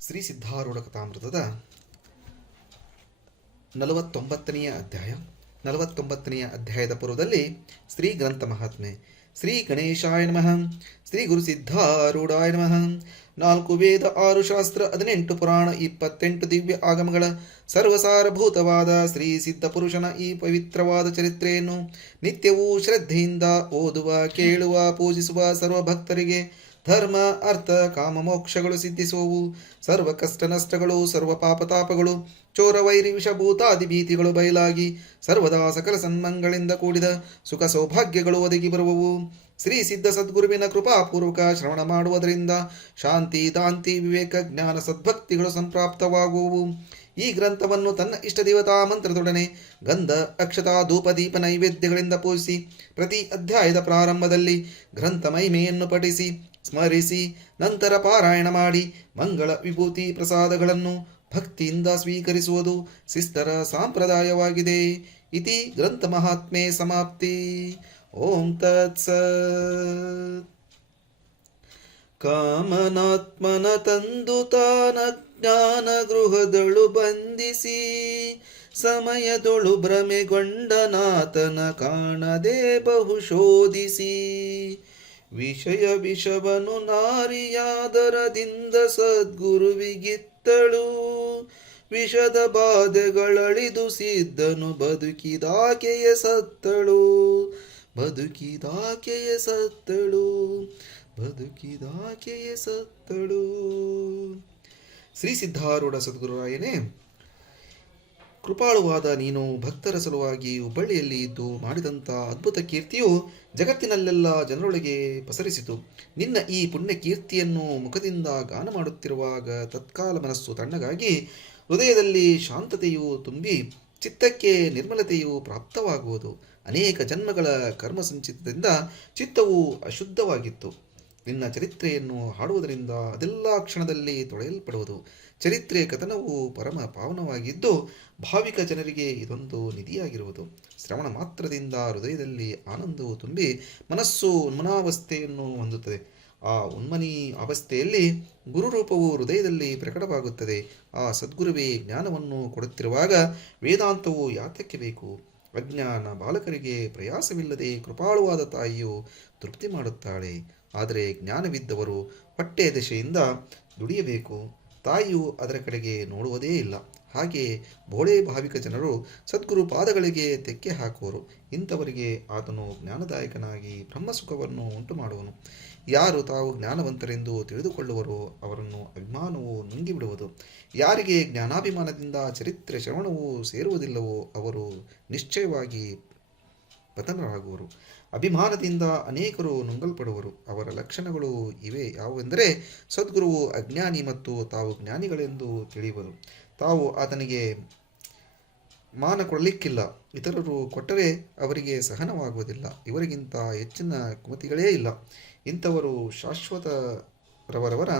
ಶ್ರೀ ಸಿದ್ಧಾರೂಢ ಕಥಾಮೃತದ 49ನೆಯ ಅಧ್ಯಾಯ. 49ನೆಯ ಅಧ್ಯಾಯದ ಪೂರ್ವದಲ್ಲಿ ಶ್ರೀ ಗ್ರಂಥ ಮಹಾತ್ಮೆ. ಶ್ರೀ ಗಣೇಶಾಯ ನಮಃ. ಶ್ರೀ ಗುರು ಸಿದ್ಧಾರೂಢಾಯ ನಮಃ. 4 ವೇದ, 6 ಶಾಸ್ತ್ರ, 18 ಪುರಾಣ, 28 ದಿವ್ಯ ಆಗಮಗಳ ಸರ್ವಸಾರಭೂತವಾದ ಶ್ರೀ ಸಿದ್ಧ ಪುರುಷನ ಈ ಪವಿತ್ರವಾದ ಚರಿತ್ರೆಯನ್ನು ನಿತ್ಯವೂ ಶ್ರದ್ಧೆಯಿಂದ ಓದುವ, ಕೇಳುವ, ಪೂಜಿಸುವ ಸರ್ವ ಭಕ್ತರಿಗೆ ಧರ್ಮ, ಅರ್ಥ, ಕಾಮ, ಮೋಕ್ಷಗಳು ಸಿದ್ಧಿಸುವವು. ಸರ್ವ ಕಷ್ಟ ನಷ್ಟಗಳು, ಸರ್ವ ಪಾಪತಾಪಗಳು, ಚೋರ, ವೈರಿ, ವಿಷಭೂತಾದಿ ಭೀತಿಗಳು ಬಯಲಾಗಿ ಸರ್ವದಾ ಸಕಲ ಸನ್ಮಂಗಳಿಂದ ಕೂಡಿದ ಸುಖ ಸೌಭಾಗ್ಯಗಳು ಒದಗಿ ಬರುವವು. ಶ್ರೀ ಸಿದ್ಧ ಸದ್ಗುರುವಿನ ಕೃಪಾಪೂರ್ವಕ ಶ್ರವಣ ಮಾಡುವುದರಿಂದ ಶಾಂತಿ, ದಾಂತಿ, ವಿವೇಕ, ಜ್ಞಾನ, ಸದ್ಭಕ್ತಿಗಳು ಸಂಪ್ರಾಪ್ತವಾಗುವವು. ಈ ಗ್ರಂಥವನ್ನು ತನ್ನ ಇಷ್ಟ ದೇವತಾ ಮಂತ್ರದೊಡನೆ ಗಂಧ, ಅಕ್ಷತಾ, ಧೂಪ, ದೀಪ, ನೈವೇದ್ಯಗಳಿಂದ ಪೂಜಿಸಿ ಪ್ರತಿ ಅಧ್ಯಾಯದ ಪ್ರಾರಂಭದಲ್ಲಿ ಗ್ರಂಥ ಮಹಿಮೆಯನ್ನು ಪಠಿಸಿ ಸ್ಮರಿಸಿ ನಂತರ ಪಾರಾಯಣ ಮಾಡಿ ಮಂಗಳ, ವಿಭೂತಿ, ಪ್ರಸಾದಗಳನ್ನು ಭಕ್ತಿಯಿಂದ ಸ್ವೀಕರಿಸುವುದು ಶಿಷ್ಟರ ಸಂಪ್ರದಾಯವಾಗಿದೆ. ಇತಿ ಗ್ರಂಥ ಮಹಾತ್ಮೆ ಸಮಾಪ್ತಿ. ಓಂ ತತ್ಸತ್. ಕಾಮನಾತ್ಮನ ತಂದು ತಾನ ಜ್ಞಾನ ಗೃಹದಳು ಬಂಧಿಸಿ ಸಮಯದೊಳು ಭ್ರಮೆಗೊಂಡನಾತನ ಕಾಣದೆ ಬಹುಶೋಧಿಸಿ ವಿಷಯ ವಿಷವನು ನಾರಿಯಾದರದಿಂದ ಸದ್ಗುರುವಿಗಿತ್ತಳು ವಿಷದ ಬಾಧೆಗಳಳಿದು ಸಿದ್ಧನು ಬದುಕಿದಾಕೆಯ ಸತ್ತಳು ಬದುಕಿದಾಕೆಯ ಸತ್ತಳು ಬದುಕಿದಾಕೆಯ ಸತ್ತಳು. ಶ್ರೀ ಸಿದ್ಧಾರೂಢ ಸದ್ಗುರುರಾಯನೇ, ಕೃಪಾಳುವಾದ ನೀನು ಭಕ್ತರ ಸಲುವಾಗಿ ಹುಬ್ಬಳ್ಳಿಯಲ್ಲಿ ಇದ್ದು ಮಾಡಿದಂಥ ಅದ್ಭುತ ಕೀರ್ತಿಯು ಜಗತ್ತಿನಲ್ಲೆಲ್ಲ ಜನರೊಳಗೆ ಪಸರಿಸಿತು. ನಿನ್ನ ಈ ಪುಣ್ಯ ಕೀರ್ತಿಯನ್ನು ಮುಖದಿಂದ ಗಾನ ಮಾಡುತ್ತಿರುವಾಗ ತತ್ಕಾಲ ಮನಸ್ಸು ತಣ್ಣಗಾಗಿ ಹೃದಯದಲ್ಲಿ ಶಾಂತತೆಯು ತುಂಬಿ ಚಿತ್ತಕ್ಕೆ ನಿರ್ಮಲತೆಯು ಪ್ರಾಪ್ತವಾಗುವುದು. ಅನೇಕ ಜನ್ಮಗಳ ಕರ್ಮ ಸಂಚಿತದಿಂದ ಚಿತ್ತವು ಅಶುದ್ಧವಾಗಿತ್ತು. ನಿನ್ನ ಚರಿತ್ರೆಯನ್ನು ಹಾಡುವುದರಿಂದ ಅದೆಲ್ಲ ಕ್ಷಣದಲ್ಲಿ ತೊಳೆಯಲ್ಪಡುವುದು. ಚರಿತ್ರೆ ಕಥನವು ಪರಮ ಪಾವನವಾಗಿದ್ದು ಭಾವಿಕ ಜನರಿಗೆ ಇದೊಂದು ನಿಧಿಯಾಗಿರುವುದು. ಶ್ರವಣ ಮಾತ್ರದಿಂದ ಹೃದಯದಲ್ಲಿ ಆನಂದವು ತುಂಬಿ ಮನಸ್ಸು ಉನ್ಮನಾವಸ್ಥೆಯನ್ನು ಹೊಂದುತ್ತದೆ. ಆ ಉನ್ಮನಿ ಅವಸ್ಥೆಯಲ್ಲಿ ಗುರುರೂಪವು ಹೃದಯದಲ್ಲಿ ಪ್ರಕಟವಾಗುತ್ತದೆ. ಆ ಸದ್ಗುರುವೇ ಜ್ಞಾನವನ್ನು ಕೊಡುತ್ತಿರುವಾಗ ವೇದಾಂತವು ಯಾತಕ್ಕೆ ಬೇಕು? ಅಜ್ಞಾನ ಬಾಲಕರಿಗೆ ಪ್ರಯಾಸವಿಲ್ಲದೆ ಕೃಪಾಳುವಾದ ತಾಯಿಯು ತೃಪ್ತಿ ಮಾಡುತ್ತಾಳೆ. ಆದರೆ ಜ್ಞಾನವಿದ್ದವರು ಹೊಟ್ಟೆ ದಶೆಯಿಂದ ದುಡಿಯಬೇಕು. ತಾಯಿಯು ಅದರ ಕಡೆಗೆ ನೋಡುವುದೇ ಇಲ್ಲ. ಹಾಗೆ ಬೋಳೆ ಭಾವಿಕ ಜನರು ಸದ್ಗುರು ಪಾದಗಳಿಗೆ ತೆಕ್ಕೆ ಹಾಕುವರು. ಇಂಥವರಿಗೆ ಆತನು ಜ್ಞಾನದಾಯಕನಾಗಿ ಬ್ರಹ್ಮಸುಖವನ್ನು ಉಂಟು ಮಾಡುವನು. ಯಾರು ತಾವು ಜ್ಞಾನವಂತರೆಂದು ತಿಳಿದುಕೊಳ್ಳುವರೋ ಅವರನ್ನು ಅಭಿಮಾನವು ನುಂಗಿಬಿಡುವುದು. ಯಾರಿಗೆ ಜ್ಞಾನಾಭಿಮಾನದಿಂದ ಚರಿತ್ರೆ ಶ್ರವಣವು ಸೇರುವುದಿಲ್ಲವೋ ಅವರು ನಿಶ್ಚಯವಾಗಿ ಪತನರಾಗುವರು. ಅಭಿಮಾನದಿಂದ ಅನೇಕರು ನುಂಗಲ್ಪಡುವರು. ಅವರ ಲಕ್ಷಣಗಳು ಇವೆ. ಯಾವುವೆಂದರೆ ಸದ್ಗುರುವು ಅಜ್ಞಾನಿ ಮತ್ತು ತಾವು ಜ್ಞಾನಿಗಳೆಂದು ತಿಳಿಯುವರು. ತಾವು ಆತನಿಗೆ ಮಾನ ಕೊಡಲಿಕ್ಕಿಲ್ಲ. ಇತರರು ಕೊಟ್ಟರೆ ಅವರಿಗೆ ಸಹನವಾಗುವುದಿಲ್ಲ. ಇವರಿಗಿಂತ ಹೆಚ್ಚಿನ ಕುಮತಿಗಳೇ ಇಲ್ಲ. ಇಂಥವರು ಶಾಶ್ವತರವರವರ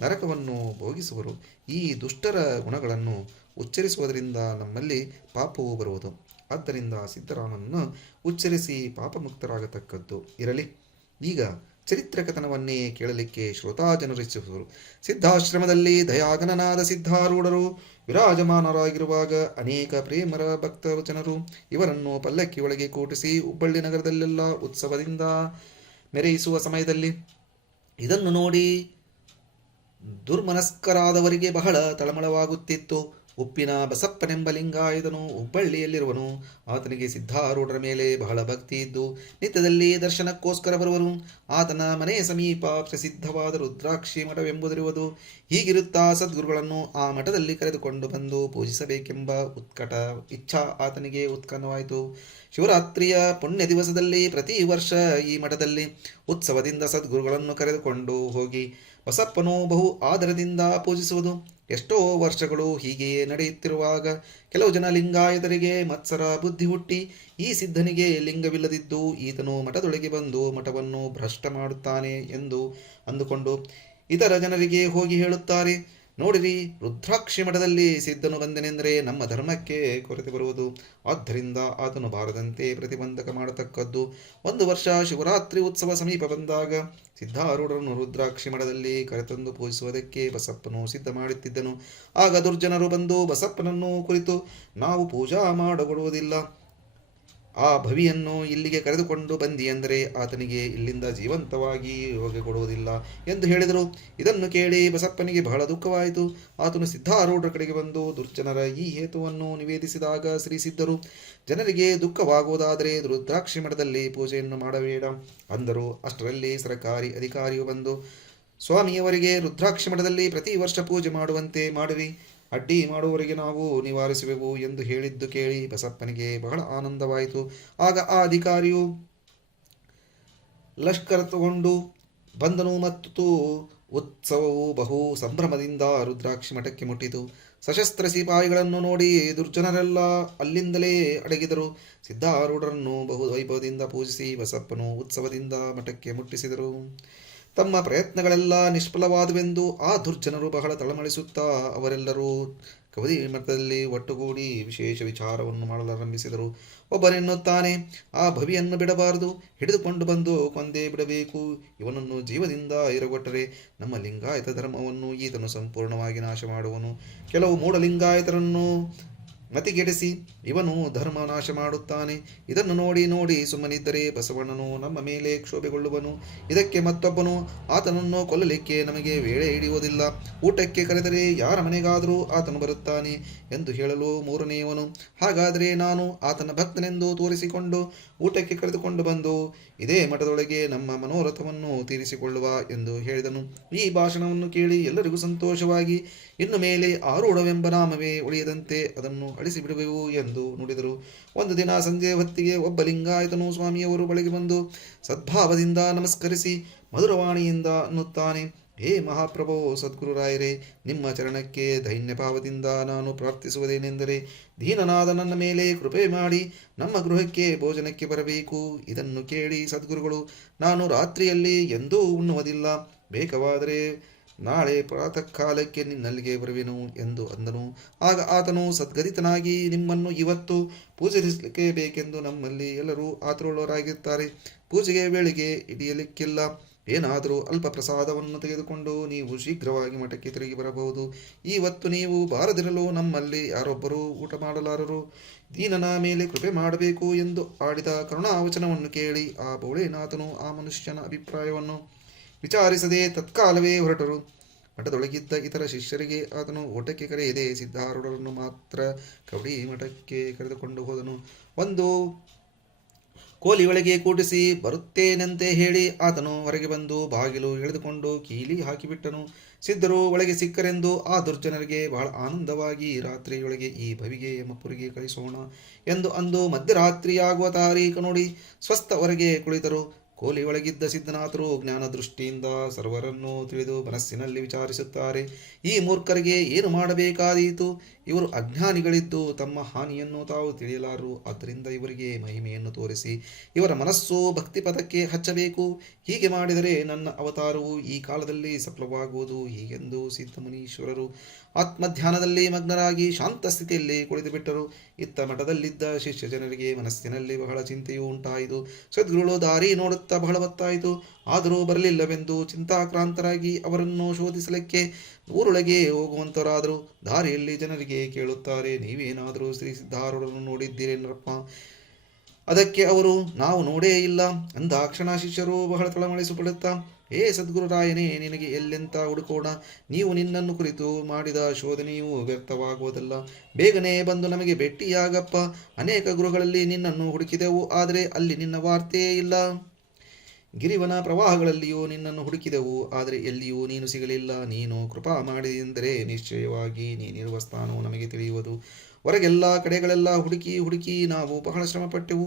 ನರಕವನ್ನು ಭೋಗಿಸುವರು. ಈ ದುಷ್ಟರ ಗುಣಗಳನ್ನು ಉಚ್ಚರಿಸುವುದರಿಂದ ನಮ್ಮಲ್ಲಿ ಪಾಪವು ಬರುವುದು. ಆದ್ದರಿಂದ ಸಿದ್ದರಾಮನನ್ನು ಉಚ್ಚರಿಸಿ ಪಾಪಮುಕ್ತರಾಗತಕ್ಕದ್ದು ಇರಲಿ. ಈಗ ಚರಿತ್ರ ಕಥನವನ್ನೇ ಕೇಳಲಿಕ್ಕೆ ಶ್ರೋತಾಜನರಿಸುವರು. ಸಿದ್ಧಾಶ್ರಮದಲ್ಲಿ ದಯಾಗಣನಾದ ಸಿದ್ಧಾರೂಢರು ವಿರಾಜಮಾನರಾಗಿರುವಾಗ ಅನೇಕ ಪ್ರೇಮರ ಭಕ್ತ ಜನರು ಇವರನ್ನು ಪಲ್ಲಕ್ಕಿಯೊಳಗೆ ಕೂಟಿಸಿ ಹುಬ್ಬಳ್ಳಿ ನಗರದಲ್ಲೆಲ್ಲ ಉತ್ಸವದಿಂದ ಮೆರೆಯಿಸುವ ಸಮಯದಲ್ಲಿ ಇದನ್ನು ನೋಡಿ ದುರ್ಮನಸ್ಕರಾದವರಿಗೆ ಬಹಳ ತಳಮಳವಾಗುತ್ತಿತ್ತು. ಉಪ್ಪಿನ ಬಸಪ್ಪನೆಂಬ ಲಿಂಗಾಯತನು ಹುಬ್ಬಳ್ಳಿಯಲ್ಲಿರುವನು. ಆತನಿಗೆ ಸಿದ್ಧಾರೂಢರ ಮೇಲೆ ಬಹಳ ಭಕ್ತಿ ಇದ್ದು ನಿತ್ಯದಲ್ಲಿ ದರ್ಶನಕ್ಕೋಸ್ಕರ ಬರುವರು. ಆತನ ಮನೆಯ ಸಮೀಪ ಪ್ರಸಿದ್ಧವಾದ ರುದ್ರಾಕ್ಷಿ ಮಠವೆಂಬುದಿರುವುದು. ಹೀಗಿರುತ್ತಾ ಸದ್ಗುರುಗಳನ್ನು ಆ ಮಠದಲ್ಲಿ ಕರೆದುಕೊಂಡು ಬಂದು ಪೂಜಿಸಬೇಕೆಂಬ ಉತ್ಕಟ ಇಚ್ಛಾ ಆತನಿಗೆ ಉತ್ಪನ್ನವಾಯಿತು. ಶಿವರಾತ್ರಿಯ ಪುಣ್ಯ ದಿವಸದಲ್ಲಿ ಪ್ರತಿ ವರ್ಷ ಈ ಮಠದಲ್ಲಿ ಉತ್ಸವದಿಂದ ಸದ್ಗುರುಗಳನ್ನು ಕರೆದುಕೊಂಡು ಹೋಗಿ ಬಸಪ್ಪನು ಬಹು ಆದರದಿಂದ ಪೂಜಿಸುವುದು. ಎಷ್ಟೋ ವರ್ಷಗಳು ಹೀಗೆಯೇ ನಡೆಯುತ್ತಿರುವಾಗ ಕೆಲವು ಜನ ಲಿಂಗಾಯತರಿಗೆ ಮತ್ಸರ ಬುದ್ಧಿ ಹುಟ್ಟಿ ಈ ಸಿದ್ಧನಿಗೆ ಲಿಂಗವಿಲ್ಲದಿದ್ದು ಈತನು ಮಠದೊಳಗೆ ಬಂದು ಮಠವನ್ನು ಭ್ರಷ್ಟ ಮಾಡುತ್ತಾನೆ ಎಂದು ಅಂದುಕೊಂಡು ಇತರ ಜನರಿಗೆ ಹೋಗಿ ಹೇಳುತ್ತಾರೆ. ನೋಡಿರಿ, ರುದ್ರಾಕ್ಷಿ ಮಠದಲ್ಲಿ ಸಿದ್ಧನು ಬಂದನೆಂದರೆ ನಮ್ಮ ಧರ್ಮಕ್ಕೆ ಕೊರತೆ ಬರುವುದು. ಆದ್ದರಿಂದ ಆತನು ಬಾರದಂತೆ ಪ್ರತಿಬಂಧಕ ಮಾಡತಕ್ಕದ್ದು. ಒಂದು ವರ್ಷ ಶಿವರಾತ್ರಿ ಉತ್ಸವ ಸಮೀಪ ಬಂದಾಗ ಸಿದ್ಧಾರೂಢರನ್ನು ರುದ್ರಾಕ್ಷಿ ಮಠದಲ್ಲಿ ಕರೆತಂದು ಪೂಜಿಸುವುದಕ್ಕೆ ಬಸಪ್ಪನು ಸಿದ್ಧ ಮಾಡುತ್ತಿದ್ದನು. ಆಗ ದುರ್ಜನರು ಬಂದು ಬಸಪ್ಪನನ್ನು ಕುರಿತು, ನಾವು ಪೂಜಾ ಮಾಡಿಕೊಡುವುದಿಲ್ಲ, ಆ ಭವಿಯನ್ನು ಇಲ್ಲಿಗೆ ಕರೆದುಕೊಂಡು ಬಂದಿ ಅಂದರೆ ಆತನಿಗೆ ಇಲ್ಲಿಂದ ಜೀವಂತವಾಗಿ ಹೋಗಿ ಕೊಡುವುದಿಲ್ಲ ಎಂದು ಹೇಳಿದರು. ಇದನ್ನು ಕೇಳಿ ಬಸಪ್ಪನಿಗೆ ಬಹಳ ದುಃಖವಾಯಿತು. ಆತನು ಸಿದ್ಧಾರೂಢರ ಕಡೆಗೆ ಬಂದು ದುರ್ಜನರ ಈ ಹೇತುವನ್ನು ನಿವೇದಿಸಿದಾಗ ಶ್ರೀ ಸಿದ್ಧರು, ಜನರಿಗೆ ದುಃಖವಾಗುವುದಾದರೆ ರುದ್ರಾಕ್ಷಿ ಮಠದಲ್ಲಿ ಪೂಜೆಯನ್ನು ಮಾಡಬೇಡ ಅಂದರು. ಅಷ್ಟರಲ್ಲಿ ಸರಕಾರಿ ಅಧಿಕಾರಿಯು ಬಂದು, ಸ್ವಾಮಿಯವರಿಗೆ ರುದ್ರಾಕ್ಷಿ ಮಠದಲ್ಲಿ ಪ್ರತಿ ವರ್ಷ ಪೂಜೆ ಮಾಡುವಂತೆ ಮಾಡುವಿ, ಅಡ್ಡಿ ಮಾಡುವವರಿಗೆ ನಾವು ನಿವಾರಿಸುವೆವು ಎಂದು ಹೇಳಿದ್ದು ಕೇಳಿ ಬಸಪ್ಪನಿಗೆ ಬಹಳ ಆನಂದವಾಯಿತು. ಆಗ ಆ ಅಧಿಕಾರಿಯು ಲಷ್ಕರ ತಗೊಂಡು ಬಂದನು ಮತ್ತು ಉತ್ಸವವು ಬಹು ಸಂಭ್ರಮದಿಂದ ರುದ್ರಾಕ್ಷಿ ಮಠಕ್ಕೆ ಮುಟ್ಟಿತು. ಸಶಸ್ತ್ರ ಸಿಪಾಯಿಗಳನ್ನು ನೋಡಿ ದುರ್ಜನರೆಲ್ಲ ಅಲ್ಲಿಂದಲೇ ಅಡಗಿದರು. ಸಿದ್ಧಾರೂಢರನ್ನು ಬಹು ವೈಭವದಿಂದ ಪೂಜಿಸಿ ಬಸಪ್ಪನು ಉತ್ಸವದಿಂದ ಮಠಕ್ಕೆ ಮುಟ್ಟಿಸಿದರು. ತಮ್ಮ ಪ್ರಯತ್ನಗಳೆಲ್ಲ ನಿಷ್ಫಲವಾದುವೆಂದು ಆ ದುರ್ಜನರು ಬಹಳ ತಳಮಳಿಸುತ್ತಾ ಅವರೆಲ್ಲರೂ ಕವದಿ ಮಠದಲ್ಲಿ ಒಟ್ಟುಗೂಡಿ ವಿಶೇಷ ವಿಚಾರವನ್ನು ಮಾಡಲಾರಂಭಿಸಿದರು. ಒಬ್ಬನೆನ್ನುತ್ತಾನೆ, ಆ ಭವಿಯನ್ನು ಬಿಡಬಾರದು, ಹಿಡಿದುಕೊಂಡು ಬಂದು ಕೊಂದೇ ಬಿಡಬೇಕು. ಇವನನ್ನು ಜೀವದಿಂದ ಇರಗೊಟ್ಟರೆ ನಮ್ಮ ಲಿಂಗಾಯತ ಧರ್ಮವನ್ನು ಈತನು ಸಂಪೂರ್ಣವಾಗಿ ನಾಶ ಮಾಡುವನು. ಕೆಲವು ಮೂಢಲಿಂಗಾಯತರನ್ನು ಮತಿಗೆಡಿಸಿ ಇವನು ಧರ್ಮ ನಾಶ ಮಾಡುತ್ತಾನೆ. ಇದನ್ನು ನೋಡಿ ನೋಡಿ ಸುಮ್ಮನಿದ್ದರೆ ಬಸವಣ್ಣನು ನಮ್ಮ ಮೇಲೆ ಕ್ಷೋಭೆಗೊಳ್ಳುವನು. ಇದಕ್ಕೆ ಮತ್ತೊಬ್ಬನು, ಆತನನ್ನು ಕೊಲ್ಲಲಿಕ್ಕೆ ನಮಗೆ ವೇಳೆ ಹಿಡಿಯುವುದಿಲ್ಲ, ಊಟಕ್ಕೆ ಕರೆದರೆ ಯಾರ ಮನೆಗಾದರೂ ಆತನು ಬರುತ್ತಾನೆ ಎಂದು ಹೇಳಲು ಮೂರನೆಯವನು, ಹಾಗಾದರೆ ನಾನು ಆತನ ಭಕ್ತನೆಂದು ತೋರಿಸಿಕೊಂಡು ಊಟಕ್ಕೆ ಕರೆದುಕೊಂಡು ಬಂದು ಇದೇ ಮಠದೊಳಗೆ ನಮ್ಮ ಮನೋರಥವನ್ನು ತೀರಿಸಿಕೊಳ್ಳುವ ಎಂದು ಹೇಳಿದನು. ಈ ಭಾಷಣವನ್ನು ಕೇಳಿ ಎಲ್ಲರಿಗೂ ಸಂತೋಷವಾಗಿ, ಇನ್ನು ಮೇಲೆ ಆರೂಢವೆಂಬ ನಾಮವೇ ಉಳಿಯದಂತೆ ಅದನ್ನು ಅಳಿಸಿಬಿಡುವೆವು ಎಂದು ನುಡಿದರು. ಒಂದು ದಿನ ಸಂಜೆ ಹೊತ್ತಿಗೆ ಒಬ್ಬ ಲಿಂಗಾಯತನು ಸ್ವಾಮಿಯವರು ಬಳಿಗೆ ಬಂದು ಸದ್ಭಾವದಿಂದ ನಮಸ್ಕರಿಸಿ ಮಧುರವಾಣಿಯಿಂದ ಅನ್ನುತ್ತಾನೆ, ಹೇ ಮಹಾಪ್ರಭೋ ಸದ್ಗುರುರಾಯರೇ, ನಿಮ್ಮ ಚರಣಕ್ಕೆ ದೈನ್ಯಭಾವದಿಂದ ನಾನು ಪ್ರಾರ್ಥಿಸುವುದೇನೆಂದರೆ ದೀನನಾದ ನನ್ನ ಮೇಲೆ ಕೃಪೆ ಮಾಡಿ ನಮ್ಮ ಗೃಹಕ್ಕೆ ಭೋಜನಕ್ಕೆ ಬರಬೇಕು. ಇದನ್ನು ಕೇಳಿ ಸದ್ಗುರುಗಳು, ನಾನು ರಾತ್ರಿಯಲ್ಲಿ ಎಂದೂ ಉಣ್ಣುವುದಿಲ್ಲ, ಬೇಕಾದರೆ ನಾಳೆ ಪ್ರಾತಃ ಕಾಲಕ್ಕೆ ನಿನ್ನಲ್ಲಿಗೆ ಬರುವೆನು ಎಂದು ಅಂದನು. ಆಗ ಆತನು ಸದ್ಗದಿತನಾಗಿ, ನಿಮ್ಮನ್ನು ಇವತ್ತು ಪೂಜಿಸಲಿಕ್ಕೆ ಬೇಕೆಂದು ನಮ್ಮಲ್ಲಿ ಎಲ್ಲರೂ ಆತುರರಾಗಿರುತ್ತಾರೆ. ಪೂಜೆಗೆ ವೇಳೆಗೆ ಹಿಡಿಯಲಿಕ್ಕಿಲ್ಲ. ಏನಾದರೂ ಅಲ್ಪ ಪ್ರಸಾದವನ್ನು ತೆಗೆದುಕೊಂಡು ನೀವು ಶೀಘ್ರವಾಗಿ ಮಠಕ್ಕೆ ತಿರುಗಿ ಬರಬಹುದು. ಇವತ್ತು ನೀವು ಬಾರದಿರಲು ನಮ್ಮಲ್ಲಿ ಯಾರೊಬ್ಬರೂ ಊಟ ಮಾಡಲಾರರು. ದೀನನ ಮೇಲೆ ಕೃಪೆ ಮಾಡಬೇಕು ಎಂದು ಆಡಿದ ಕರುಣಾವಚನವನ್ನು ಕೇಳಿ ಆ ಭೋಳೆನಾಥನು ಆ ಮನುಷ್ಯನ ಅಭಿಪ್ರಾಯವನ್ನು ವಿಚಾರಿಸದೆ ತತ್ಕಾಲವೇ ಹೊರಟರು. ಮಠದೊಳಗಿದ್ದ ಇತರ ಶಿಷ್ಯರಿಗೆ ಆತನು ಊಟಕ್ಕೆ ಕರೆಯದೆ ಸಿದ್ಧಾರೂಢರನ್ನು ಮಾತ್ರ ಕವಡಿ ಮಠಕ್ಕೆ ಕರೆದುಕೊಂಡು ಹೋದನು. ಒಂದು ಕೋಲಿಯೊಳಗೆ ಕೂಡಿಸಿ ಬರುತ್ತೇನೆಂತೆ ಹೇಳಿ ಆತನು ಹೊರಗೆ ಬಂದು ಬಾಗಿಲು ಎಳೆದುಕೊಂಡು ಕೀಲಿ ಹಾಕಿಬಿಟ್ಟನು. ಸಿದ್ಧರು ಒಳಗೆ ಸಿಕ್ಕರೆಂದು ಆ ದುರ್ಜನರಿಗೆ ಬಹಳ ಆನಂದವಾಗಿ ರಾತ್ರಿಯೊಳಗೆ ಈ ಭವಿಗೆ ಯಮಪುರಿಗೆ ಕಳಿಸೋಣ ಎಂದು ಅಂದು ಮಧ್ಯರಾತ್ರಿಯಾಗುವ ತಾರೀಖು ನೋಡಿ ಸ್ವಸ್ಥ ಹೊರಗೆ ಕುಳಿತರು. ಕೋಲಿಯೊಳಗಿದ್ದ ಸಿದ್ಧನಾಥರು ಜ್ಞಾನ ದೃಷ್ಟಿಯಿಂದ ಸರ್ವರನ್ನು ತಿಳಿದು ಮನಸ್ಸಿನಲ್ಲಿ ವಿಚಾರಿಸುತ್ತಾರೆ, ಈ ಮೂರ್ಖರಿಗೆ ಏನು ಮಾಡಬೇಕಾದೀತು? ಇವರು ಅಜ್ಞಾನಿಗಳಿದ್ದು ತಮ್ಮ ಹಾನಿಯನ್ನು ತಾವು ತಿಳಿಯಲಾರರು. ಆದ್ದರಿಂದ ಇವರಿಗೆ ಮಹಿಮೆಯನ್ನು ತೋರಿಸಿ ಇವರ ಮನಸ್ಸು ಭಕ್ತಿಪಥಕ್ಕೆ ಹಚ್ಚಬೇಕು. ಹೀಗೆ ಮಾಡಿದರೆ ನನ್ನ ಅವತಾರವು ಈ ಕಾಲದಲ್ಲಿ ಸಫಲವಾಗುವುದು. ಹೀಗೆಂದು ಸಿದ್ಧಮುನೀಶ್ವರರು ಆತ್ಮಧ್ಯಾನದಲ್ಲಿ ಮಗ್ನರಾಗಿ ಶಾಂತ ಸ್ಥಿತಿಯಲ್ಲಿ ಕುಳಿತುಬಿಟ್ಟರು. ಇತ್ತ ಮಠದಲ್ಲಿದ್ದ ಶಿಷ್ಯ ಜನರಿಗೆ ಮನಸ್ಸಿನಲ್ಲಿ ಬಹಳ ಚಿಂತೆಯೂ ಉಂಟಾಯಿತು. ಸದ್ಗುರುಗಳು ದಾರಿ ನೋಡುತ್ತಾ ಬಹಳ ಹೊತ್ತಾಯಿತು, ಆದರೂ ಬರಲಿಲ್ಲವೆಂದು ಚಿಂತಾಕ್ರಾಂತರಾಗಿ ಅವರನ್ನು ಶೋಧಿಸಲಿಕ್ಕೆ ಊರೊಳಗೆ ಹೋಗುವಂತರಾದರು. ದಾರಿಯಲ್ಲಿ ಜನರಿಗೆ ಕೇಳುತ್ತಾರೆ, ನೀವೇನಾದರೂ ಶ್ರೀ ಸಿದ್ಧಾರೂಢರನ್ನು ನೋಡಿದ್ದೀರೇನಪ್ಪ? ಅದಕ್ಕೆ ಅವರು, ನಾವು ನೋಡೇ ಇಲ್ಲ ಅಂದಾಕ್ಷಣ ಶಿಷ್ಯರು ಬಹಳ ತಳಮಳಿಸಲ್ಪಡುತ್ತಾ, ಏ ಸದ್ಗುರುರಾಯನೇ, ನಿನಗೆ ಎಲ್ಲೆಂತ ಹುಡುಕೋಣ? ನೀವು ನಿನ್ನನ್ನು ಕುರಿತು ಮಾಡಿದ ಶೋಧನೆಯೂ ವ್ಯರ್ಥವಾಗುವುದಲ್ಲ. ಬೇಗನೆ ಬಂದು ನಮಗೆ ಭೇಟಿಯಾಗಪ್ಪ. ಅನೇಕ ಗುರುಗಳಲ್ಲಿ ನಿನ್ನನ್ನು ಹುಡುಕಿದೆವು, ಆದರೆ ಅಲ್ಲಿ ನಿನ್ನ ವಾರ್ತೆಯೇ ಇಲ್ಲ. ಗಿರಿವನ ಪ್ರವಾಹಗಳಲ್ಲಿಯೂ ನಿನ್ನನ್ನು ಹುಡುಕಿದೆವು, ಆದರೆ ಎಲ್ಲಿಯೂ ನೀನು ಸಿಗಲಿಲ್ಲ. ನೀನು ಕೃಪಾ ಮಾಡಿದೆಂದರೆ ನಿಶ್ಚಯವಾಗಿ ನೀನಿರುವ ಸ್ಥಾನವು ನಮಗೆ ತಿಳಿಯುವುದು. ಹೊರಗೆಲ್ಲ ಕಡೆಗಳೆಲ್ಲ ಹುಡುಕಿ ಹುಡುಕಿ ನಾವು ಬಹಳ ಶ್ರಮಪಟ್ಟೆವು.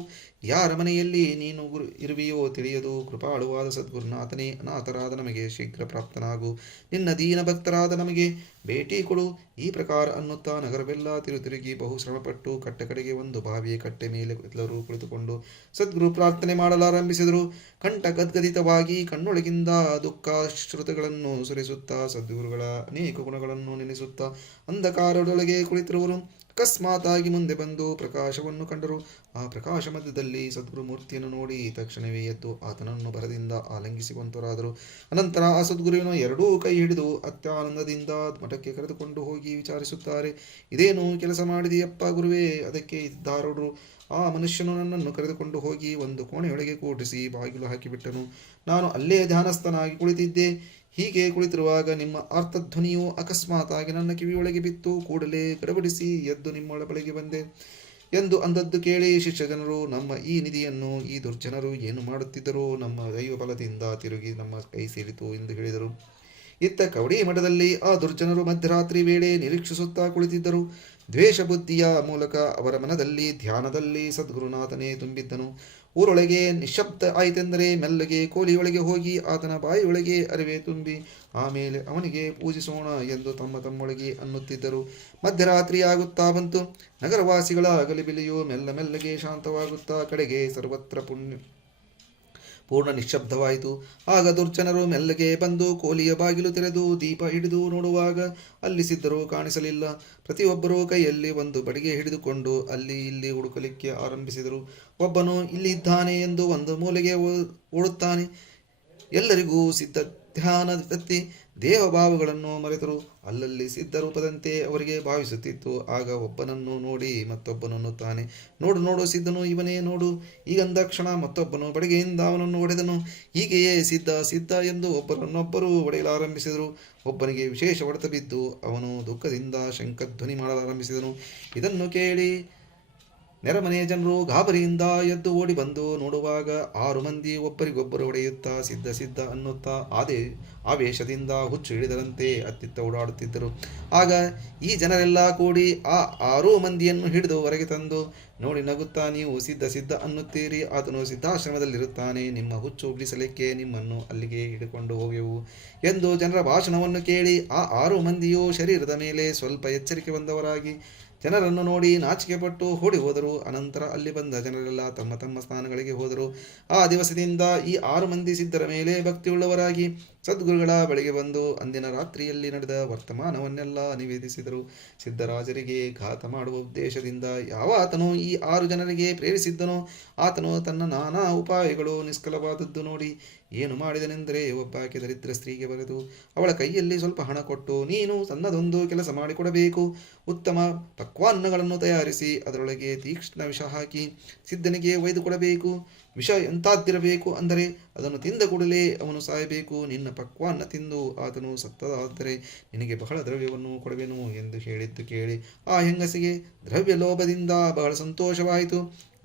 ಯಾರ ಮನೆಯಲ್ಲಿ ನೀನು ಇರುವೆಯೋ ತಿಳಿಯದು. ಕೃಪಾಳುವಾದ ಸದ್ಗುರುನಾಥನೇ, ಅನಾಥರಾದ ನಮಗೆ ಶೀಘ್ರ ಪ್ರಾಪ್ತನಾಗು. ನಿನ್ನ ದೀನ ಭಕ್ತರಾದ ನಮಗೆ ಭೇಟಿ ಕೊಡು. ಈ ಪ್ರಕಾರ ಅನ್ನುತ್ತಾ ನಗರವೆಲ್ಲ ತಿರುಗಿ ಬಹು ಶ್ರಮಪಟ್ಟು ಕಡೆಗೆ ಒಂದು ಬಾವಿಯ ಕಟ್ಟೆ ಮೇಲೆ ಎಲ್ಲರೂ ಕುಳಿತುಕೊಂಡು ಸದ್ಗುರು ಪ್ರಾರ್ಥನೆ ಮಾಡಲಾರಂಭಿಸಿದರು. ಕಂಠ ಗದ್ಗದಿತವಾಗಿ ಕಣ್ಣೊಳಗಿಂದ ದುಃಖ ಶ್ರುತಿಗಳನ್ನು ಸುರಿಸುತ್ತಾ ಸದ್ಗುರುಗಳ ಅನೇಕ ಗುಣಗಳನ್ನು ನೆನೆಸುತ್ತಾ ಅಂಧಕಾರದೊಳಗೆ ಕುಳಿತಿರುವರು ಅಕಸ್ಮಾತಾಗಿ ಮುಂದೆ ಬಂದು ಪ್ರಕಾಶವನ್ನು ಕಂಡರು. ಆ ಪ್ರಕಾಶ ಮಧ್ಯದಲ್ಲಿ ಸದ್ಗುರು ಮೂರ್ತಿಯನ್ನು ನೋಡಿ ತಕ್ಷಣವೇ ಎದ್ದು ಆತನನ್ನು ಭರದಿಂದ ಆಲಂಗಿಸಿಕೊಂತರಾದರು. ಅನಂತರ ಆ ಸದ್ಗುರುವಿನ ಎರಡೂ ಕೈ ಹಿಡಿದು ಅತ್ಯಾನಂದದಿಂದ ಮಠಕ್ಕೆ ಕರೆದುಕೊಂಡು ಹೋಗಿ ವಿಚಾರಿಸುತ್ತಾರೆ, ಇದೇನು ಕೆಲಸ ಮಾಡಿದೆಯಪ್ಪ ಗುರುವೇ? ಅದಕ್ಕೆ ಇದ್ದಾರರು, ಆ ಮನುಷ್ಯನು ನನ್ನನ್ನು ಕರೆದುಕೊಂಡು ಹೋಗಿ ಒಂದು ಕೋಣೆಯೊಳಗೆ ಕೂಡಿಸಿ ಬಾಗಿಲು ಹಾಕಿಬಿಟ್ಟನು. ನಾನು ಅಲ್ಲೇ ಧ್ಯಾನಸ್ಥನಾಗಿ ಕುಳಿತಿದ್ದೆ. ಹೀಗೆ ಕುಳಿತಿರುವಾಗ ನಿಮ್ಮ ಆರ್ತಧ್ವನಿಯು ಅಕಸ್ಮಾತಾಗಿ ನನ್ನ ಕಿವಿಯೊಳಗೆ ಬಿತ್ತು. ಕೂಡಲೇ ಗಡಬಡಿಸಿ ಎದ್ದು ನಿಮ್ಮೊಳ ಬಳಿಗೆ ಬಂದೆ ಎಂದು ಅಂದದ್ದು ಕೇಳಿ ಶಿಷ್ಯ ಜನರು, ನಮ್ಮ ಈ ನಿಧಿಯನ್ನು ಈ ದುರ್ಜನರು ಏನು ಮಾಡುತ್ತಿದ್ದರು? ನಮ್ಮ ದೈವ ಬಲದಿಂದ ತಿರುಗಿ ನಮ್ಮ ಕೈ ಸೇರಿತು ಎಂದು ಹೇಳಿದರು. ಇತ್ತ ಕವಡಿ ಮಠದಲ್ಲಿ ಆ ದುರ್ಜನರು ಮಧ್ಯರಾತ್ರಿ ವೇಳೆ ನಿರೀಕ್ಷಿಸುತ್ತಾ ಕುಳಿತಿದ್ದರು. ದ್ವೇಷ ಬುದ್ಧಿಯ ಮೂಲಕ ಅವರ ಮನದಲ್ಲಿ ಧ್ಯಾನದಲ್ಲಿ ಸದ್ಗುರುನಾಥನೇ ತುಂಬಿದ್ದನು. ಊರೊಳಗೆ ನಿಶಬ್ದ ಆಯಿತೆಂದರೆ ಮೆಲ್ಲಗೆ ಕೋಲಿಯೊಳಗೆ ಹೋಗಿ ಆತನ ಬಾಯಿಯೊಳಗೆ ಅರಿವೆ ತುಂಬಿ ಆಮೇಲೆ ಅವನಿಗೆ ಪೂಜಿಸೋಣ ಎಂದು ತಮ್ಮೊಳಗೆ ಅನ್ನುತ್ತಿದ್ದರು. ಮಧ್ಯರಾತ್ರಿಯಾಗುತ್ತಾ ಬಂತು. ನಗರವಾಸಿಗಳ ಗಲಿಬಿಲಿಯು ಮೆಲ್ಲಗೆ ಶಾಂತವಾಗುತ್ತಾ ಕಡೆಗೆ ಸರ್ವತ್ರ ಪೂರ್ಣ ನಿಶ್ಶಬ್ದವಾಯಿತು. ಆಗ ದುರ್ಜನರು ಮೆಲ್ಲಗೆ ಬಂದು ಕೋಲಿಯ ಬಾಗಿಲು ತೆರೆದು ದೀಪ ಹಿಡಿದು ನೋಡುವಾಗ ಅಲ್ಲಿ ಸಿದ್ಧರು ಕಾಣಿಸಲಿಲ್ಲ. ಪ್ರತಿಯೊಬ್ಬರೂ ಕೈಯಲ್ಲಿ ಒಂದು ಬಡಿಗೆ ಹಿಡಿದುಕೊಂಡು ಅಲ್ಲಿ ಇಲ್ಲಿ ಹುಡುಕಲಿಕ್ಕೆ ಆರಂಭಿಸಿದರು. ಒಬ್ಬನು ಇಲ್ಲಿ ಇದ್ದಾನೆ ಎಂದು ಒಂದು ಮೂಲೆಗೆ ಓಡುತ್ತಾನೆ. ಎಲ್ಲರಿಗೂ ಸಿದ್ಧ ಧ್ಯಾನ ತತ್ತಿ ದೇವಭಾವಗಳನ್ನು ಮರೆತರು. ಅಲ್ಲಲ್ಲಿ ಸಿದ್ಧ ರೂಪದಂತೆ ಅವರಿಗೆ ಭಾವಿಸುತ್ತಿತ್ತು. ಆಗ ಒಬ್ಬನನ್ನು ನೋಡಿ ಮತ್ತೊಬ್ಬನು ಅನ್ನುತ್ತಾನೆ, ನೋಡು ಸಿದ್ಧನು ಇವನೇ ನೋಡು. ಈಗಂದ ಕ್ಷಣ ಮತ್ತೊಬ್ಬನು ಬಡಿಗೆಯಿಂದ ಅವನನ್ನು ಹೊಡೆದನು. ಹೀಗೆಯೇ ಸಿದ್ಧ ಎಂದು ಒಬ್ಬರನ್ನೊಬ್ಬರು ಹೊಡೆಯಲಾರಂಭಿಸಿದರು. ಒಬ್ಬನಿಗೆ ವಿಶೇಷ ಹೊಡೆತ ಬಿದ್ದು ಅವನು ದುಃಖದಿಂದ ಶಂಖಧ್ವನಿ ಮಾಡಲಾರಂಭಿಸಿದನು. ಇದನ್ನು ಕೇಳಿ ನೆರೆಮನೆಯ ಜನರು ಗಾಬರಿಯಿಂದ ಎದ್ದು ಓಡಿ ಬಂದು ನೋಡುವಾಗ 6 ಮಂದಿ ಒಬ್ಬರಿಗೊಬ್ಬರು ಹೊಡೆಯುತ್ತಾ ಸಿದ್ಧ ಅನ್ನುತ್ತಾ ಆವೇಶದಿಂದ ಹುಚ್ಚು ಹಿಡಿದರಂತೆ ಅತ್ತಿತ್ತ ಓಡಾಡುತ್ತಿದ್ದರು. ಆಗ ಈ ಜನರೆಲ್ಲ ಕೂಡಿ ಆ 6 ಮಂದಿಯನ್ನು ಹಿಡಿದು ಹೊರಗೆ ತಂದು, ನೋಡಿ ನಗುತ್ತಾ ನೀವು ಸಿದ್ಧ ಅನ್ನುತ್ತೀರಿ, ಆತನು ಸಿದ್ಧಾಶ್ರಮದಲ್ಲಿರುತ್ತಾನೆ, ನಿಮ್ಮ ಹುಚ್ಚು ಬಿಡಿಸಲಿಕ್ಕೆ ನಿಮ್ಮನ್ನು ಅಲ್ಲಿಗೆ ಹಿಡಿಕೊಂಡು ಹೋಗೆವು ಎಂದು ಜನರ ಭಾಷಣವನ್ನು ಕೇಳಿ ಆ 6 ಮಂದಿಯೂ ಶರೀರದ ಮೇಲೆ ಸ್ವಲ್ಪ ಎಚ್ಚರಿಕೆ ಬಂದವರಾಗಿ ಜನರನ್ನು ನೋಡಿ ನಾಚಿಕೆಪಟ್ಟು ಓಡಿ ಹೋದರು. ಅನಂತರ ಅಲ್ಲಿ ಬಂದ ಜನರೆಲ್ಲ ತಮ್ಮ ಸ್ಥಾನಗಳಿಗೆ ಹೋದರು. ಆ ದಿವಸದಿಂದ ಈ 6 ಮಂದಿ ಸಿದ್ಧರ ಮೇಲೆ ಭಕ್ತಿಯುಳ್ಳವರಾಗಿ ಸದ್ಗುರುಗಳ ಬಳಿಗೆ ಬಂದು ಅಂದಿನ ರಾತ್ರಿಯಲ್ಲಿ ನಡೆದ ವರ್ತಮಾನವನ್ನೆಲ್ಲ ನಿವೇದಿಸಿದರು. ಸಿದ್ಧರಾಜರಿಗೆ ಘಾತ ಮಾಡುವ ಉದ್ದೇಶದಿಂದ ಯಾವ ಆತನು ಈ 6 ಜನರಿಗೆ ಪ್ರೇರಿಸಿದ್ದನೋ ಆತನು ತನ್ನ ನಾನಾ ಉಪಾಯಗಳು ನಿಷ್ಫಲವಾದದ್ದು ನೋಡಿ ಏನು ಮಾಡಿದನೆಂದರೆ, ಒಬ್ಬಾಕೆ ದರಿದ್ರ ಸ್ತ್ರೀಗೆ ಬರೆದು ಅವಳ ಕೈಯಲ್ಲಿ ಸ್ವಲ್ಪ ಹಣ ಕೊಟ್ಟು, ನೀನು ಸಣ್ಣದೊಂದು ಕೆಲಸ ಮಾಡಿಕೊಡಬೇಕು, ಉತ್ತಮ ಪಕ್ವಾನ್ನಗಳನ್ನು ತಯಾರಿಸಿ ಅದರೊಳಗೆ ತೀಕ್ಷ್ಣ ವಿಷ ಹಾಕಿ ಸಿದ್ಧನಿಗೆ ಒಯ್ದು ಕೊಡಬೇಕು. ವಿಷ ಎಂತಾದ್ದಿರಬೇಕು ಅಂದರೆ ಅದನ್ನು ತಿಂದ ಕೂಡಲೇ ಅವನು ಸಾಯಬೇಕು. ನಿನ್ನ ಪಕ್ವಾನ್ನ ತಿಂದು ಆತನು ಸತ್ತದಾದರೆ ನಿನಗೆ ಬಹಳ ದ್ರವ್ಯವನ್ನು ಕೊಡುವೆನು ಎಂದು ಹೇಳಿದ್ದು ಕೇಳಿ ಆ ಹೆಂಗಸಿಗೆ ದ್ರವ್ಯ ಲೋಭದಿಂದ ಬಹಳ ಸಂತೋಷವಾಯಿತು.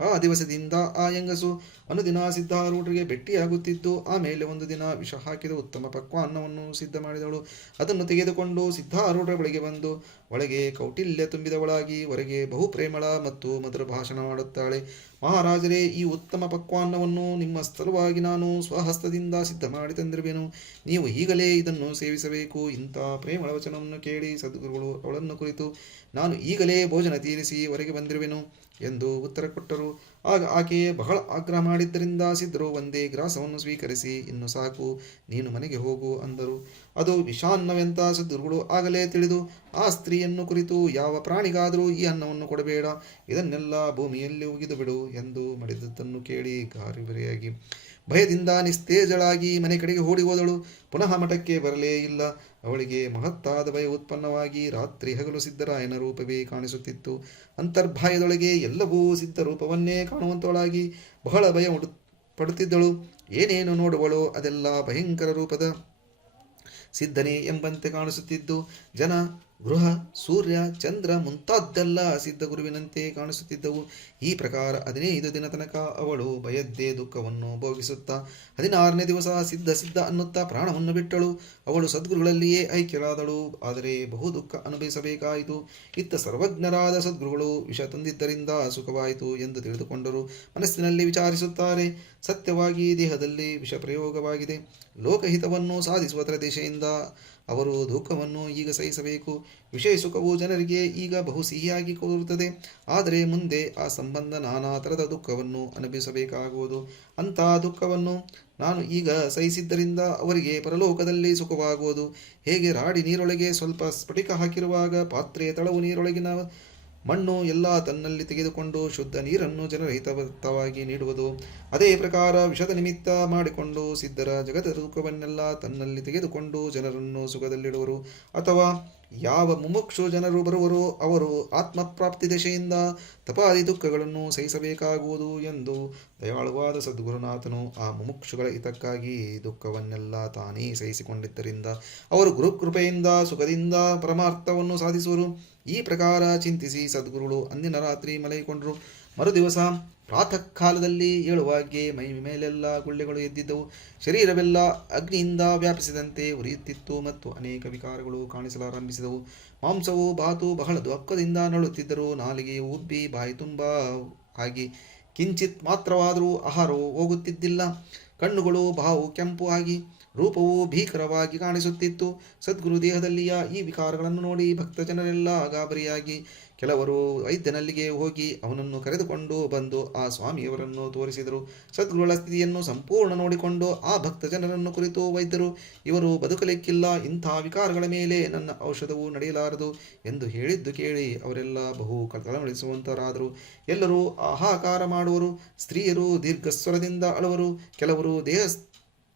ಆ ದಿವಸದಿಂದ ಆ ಹೆಂಗಸು ಅನುದಿನ ಸಿದ್ಧಾರೂಢರಿಗೆ ಭೇಟಿಯಾಗುತ್ತಿದ್ದು, ಆಮೇಲೆ ಒಂದು ದಿನ ವಿಷ ಹಾಕಿದ ಉತ್ತಮ ಪಕ್ವಾನ್ನವನ್ನು ಸಿದ್ಧ ಮಾಡಿದವಳು ಅದನ್ನು ತೆಗೆದುಕೊಂಡು ಸಿದ್ಧಾರೂಢರ ಬಳಿಗೆ ಬಂದು ಒಳಗೆ ಕೌಟಿಲ್ಯ ತುಂಬಿದವಳಾಗಿ ಹೊರಗೆ ಬಹು ಪ್ರೇಮಳ ಮತ್ತು ಮಧುರ ಭಾಷಣ ಮಾಡುತ್ತಾಳೆ. ಮಹಾರಾಜರೇ, ಈ ಉತ್ತಮ ಪಕ್ವಾನ್ನವನ್ನು ನಿಮ್ಮ ಸಲುವಾಗಿ ನಾನು ಸ್ವಹಸ್ತದಿಂದ ಸಿದ್ಧ ಮಾಡಿ ತಂದಿರುವೆನು. ನೀವು ಈಗಲೇ ಇದನ್ನು ಸೇವಿಸಬೇಕು. ಇಂಥ ಪ್ರೇಮಳ ವಚನವನ್ನು ಕೇಳಿ ಸದ್ಗುರುಗಳು ಅವಳನ್ನು ಕುರಿತು, ನಾನು ಈಗಲೇ ಭೋಜನ ತೀರಿಸಿ ಹೊರಗೆ ಬಂದಿರುವೆನು ಎಂದು ಉತ್ತರ ಕೊಟ್ಟರು. ಆಗ ಆಕೆ ಬಹಳ ಆಗ್ರಹ ಮಾಡಿದ್ದರಿಂದ ಸಿದ್ಧರು ಒಂದೇ ಗ್ರಾಸವನ್ನು ಸ್ವೀಕರಿಸಿ, ಇನ್ನು ಸಾಕು, ನೀನು ಮನೆಗೆ ಹೋಗು ಅಂದರು. ಅದು ವಿಷಾನ್ನವೆಂತ ಸದ್ಗುರುಗಳು ಆಗಲೇ ತಿಳಿದು, ಆ ಸ್ತ್ರೀಯನ್ನು ಕುರಿತು ಯಾವ ಪ್ರಾಣಿಗಾದರೂ ಈ ಅನ್ನವನ್ನು ಕೊಡಬೇಡ, ಇದನ್ನೆಲ್ಲ ಭೂಮಿಯಲ್ಲಿ ಉಗಿದು ಬಿಡು ಎಂದು ಮಾಡಿದ್ದನ್ನು ಕೇಳಿ ಗಾರಿಬರಿಯಾಗಿ ಭಯದಿಂದ ನಿಸ್ತೇಜಳಾಗಿ ಮನೆ ಕಡೆಗೆ ಓಡಿ ಹೋದಳು. ಪುನಃ ಮಠಕ್ಕೆ ಬರಲೇ ಇಲ್ಲ. ಅವಳಿಗೆ ಮಹತ್ತಾದ ಭಯ ಉತ್ಪನ್ನವಾಗಿ ರಾತ್ರಿ ಹಗಲು ಸಿದ್ಧರಾಯನ ರೂಪವೇ ಕಾಣಿಸುತ್ತಿತ್ತು. ಅಂತರ್ಭಾಯದೊಳಗೆ ಎಲ್ಲವೂ ಸಿದ್ಧ ರೂಪವನ್ನೇ ಕಾಣುವಂತವಳಾಗಿ ಬಹಳ ಭಯ ಪಡುತ್ತಿದ್ದಳು. ಏನೇನು ನೋಡುವಳೋ ಅದೆಲ್ಲ ಭಯಂಕರ ರೂಪದ ಸಿದ್ಧನೇ ಎಂಬಂತೆ ಕಾಣಿಸುತ್ತಿದ್ದು, ಜನ, ಗೃಹ, ಸೂರ್ಯ, ಚಂದ್ರ ಮುಂತಾದ್ದೆಲ್ಲ ಸಿದ್ಧ ಗುರುವಿನಂತೆ ಕಾಣಿಸುತ್ತಿದ್ದವು. ಈ ಪ್ರಕಾರ 15 ದಿನ ತನಕ ಅವಳು ಭಯದ್ದೇ ದುಃಖವನ್ನು ಭೋಗಿಸುತ್ತಾ 16ನೇ ದಿವಸ ಸಿದ್ಧ ಅನ್ನುತ್ತಾ ಪ್ರಾಣವನ್ನು ಬಿಟ್ಟಳು. ಅವಳು ಸದ್ಗುರುಗಳಲ್ಲಿಯೇ ಐಕ್ಯರಾದಳು. ಆದರೆ ಬಹು ದುಃಖ ಅನುಭವಿಸಬೇಕಾಯಿತು. ಇತ್ತ ಸರ್ವಜ್ಞರಾದ ಸದ್ಗುರುಗಳು ವಿಷ ತಂದಿದ್ದರಿಂದ ಸುಖವಾಯಿತು ಎಂದು ತಿಳಿದುಕೊಂಡರು. ಮನಸ್ಸಿನಲ್ಲಿ ವಿಚಾರಿಸುತ್ತಾರೆ, ಸತ್ಯವಾಗಿ ದೇಹದಲ್ಲಿ ವಿಷ ಪ್ರಯೋಗವಾಗಿದೆ. ಲೋಕಹಿತವನ್ನು ಸಾಧಿಸುವ ದಿಶೆಯಿಂದ ಅವರು ದುಃಖವನ್ನು ಈಗ ಸಹಿಸಬೇಕು. ವಿಷಯ ಸುಖವು ಜನರಿಗೆ ಈಗ ಬಹು ಸಿಹಿಯಾಗಿ ತೋರುತ್ತದೆ, ಆದರೆ ಮುಂದೆ ಆ ಸಂಬಂಧ ನಾನಾ ಥರದ ದುಃಖವನ್ನು ಅನುಭವಿಸಬೇಕಾಗುವುದು. ಅಂತಹ ದುಃಖವನ್ನು ನಾನು ಈಗ ಸಹಿಸಿದ್ದರಿಂದ ಅವರಿಗೆ ಪರಲೋಕದಲ್ಲಿ ಸುಖವಾಗುವುದು. ಹೇಗೆ ರಾಡಿ ನೀರೊಳಗೆ ಸ್ವಲ್ಪ ಸ್ಫಟಿಕ ಹಾಕಿರುವಾಗ ಪಾತ್ರೆಯ ತಳವು ನೀರೊಳಗಿನ ಮಣ್ಣು ಎಲ್ಲ ತನ್ನಲ್ಲಿ ತೆಗೆದುಕೊಂಡು ಶುದ್ಧ ನೀರನ್ನು ಜನರಹಿತವಾಗಿ ನೀಡುವುದು, ಅದೇ ಪ್ರಕಾರ ವಿಷದ ನಿಮಿತ್ತ ಮಾಡಿಕೊಂಡು ಸಿದ್ಧರ ಜಗದ ದುಃಖವನ್ನೆಲ್ಲ ತನ್ನಲ್ಲಿ ತೆಗೆದುಕೊಂಡು ಜನರನ್ನು ಸುಖದಲ್ಲಿಡುವರು. ಅಥವಾ ಯಾವ ಮುಮುಕ್ಷು ಜನರು ಬರುವರೋ ಅವರು ಆತ್ಮಪ್ರಾಪ್ತಿ ದಶೆಯಿಂದ ತಪಾದಿ ದುಃಖಗಳನ್ನು ಸಹಿಸಬೇಕಾಗುವುದು ಎಂದು ದಯಾಳುವಾದ ಸದ್ಗುರುನಾಥನು ಆ ಮುಮುಕ್ಷುಗಳ ಹಿತಕ್ಕಾಗಿ ದುಃಖವನ್ನೆಲ್ಲ ತಾನೇ ಸಹಿಸಿಕೊಂಡಿದ್ದರಿಂದ ಅವರು ಗುರುಕೃಪೆಯಿಂದ ಸುಖದಿಂದ ಪರಮಾರ್ಥವನ್ನು ಸಾಧಿಸುವರು. ಈ ಪ್ರಕಾರ ಚಿಂತಿಸಿ ಸದ್ಗುರುಗಳು ಅಂದಿನ ರಾತ್ರಿ ಮಲಗಿಕೊಂಡರು. ಮರುದಿವಸ ಪ್ರಾತಃ ಕಾಲದಲ್ಲಿ ಏಳುವಾಗೆ ಮೈ ಮೇಲೆಲ್ಲ ಗುಳ್ಳೆಗಳು ಎದ್ದಿದ್ದವು. ಶರೀರವೆಲ್ಲ ಅಗ್ನಿಯಿಂದ ವ್ಯಾಪಿಸಿದಂತೆ ಉರಿಯುತ್ತಿತ್ತು ಮತ್ತು ಅನೇಕ ವಿಕಾರಗಳು ಕಾಣಿಸಲಾರಂಭಿಸಿದವು. ಮಾಂಸವು ಬಾತು ಬಹಳ ದುಃಖದಿಂದ ನಳುತ್ತಿದ್ದರು. ನಾಲಿಗೆಯು ಉಬ್ಬಿ ಬಾಯಿ ತುಂಬ ಆಗಿ ಕಿಂಚಿತ್ ಮಾತ್ರವಾದರೂ ಆಹಾರವು ಹೋಗುತ್ತಿದ್ದಿಲ್ಲ. ಕಣ್ಣುಗಳು ಬಾವು ಕೆಂಪು ಆಗಿ ರೂಪವು ಭೀಕರವಾಗಿ ಕಾಣಿಸುತ್ತಿತ್ತು. ಸದ್ಗುರು ದೇಹದಲ್ಲಿಯ ಈ ವಿಕಾರಗಳನ್ನು ನೋಡಿ ಭಕ್ತ ಜನರೆಲ್ಲ ಗಾಬರಿಯಾಗಿ ಕೆಲವರು ವೈದ್ಯನಲ್ಲಿಗೆ ಹೋಗಿ ಅವನನ್ನು ಕರೆದುಕೊಂಡು ಬಂದು ಆ ಸ್ವಾಮಿಯವರನ್ನು ತೋರಿಸಿದರು. ಸದ್ಗುರುಗಳ ಸ್ಥಿತಿಯನ್ನು ಸಂಪೂರ್ಣ ನೋಡಿಕೊಂಡು ಆ ಭಕ್ತ ಜನರನ್ನು ಕುರಿತು ವೈದ್ಯರು, ಇವರು ಬದುಕಲಿಕ್ಕಿಲ್ಲ, ಇಂಥ ವಿಕಾರಗಳ ಮೇಲೆ ನನ್ನ ಔಷಧವು ನಡೆಯಲಾರದು ಎಂದು ಹೇಳಿದ್ದು ಕೇಳಿ ಅವರೆಲ್ಲ ಬಹು ಕಳವಳಿಸುವಂತರಾದರು. ಎಲ್ಲರೂ ಆಹಾಕಾರ ಮಾಡುವರು. ಸ್ತ್ರೀಯರು ದೀರ್ಘಸ್ವರದಿಂದ ಅಳುವರು. ಕೆಲವರು ದೇಹ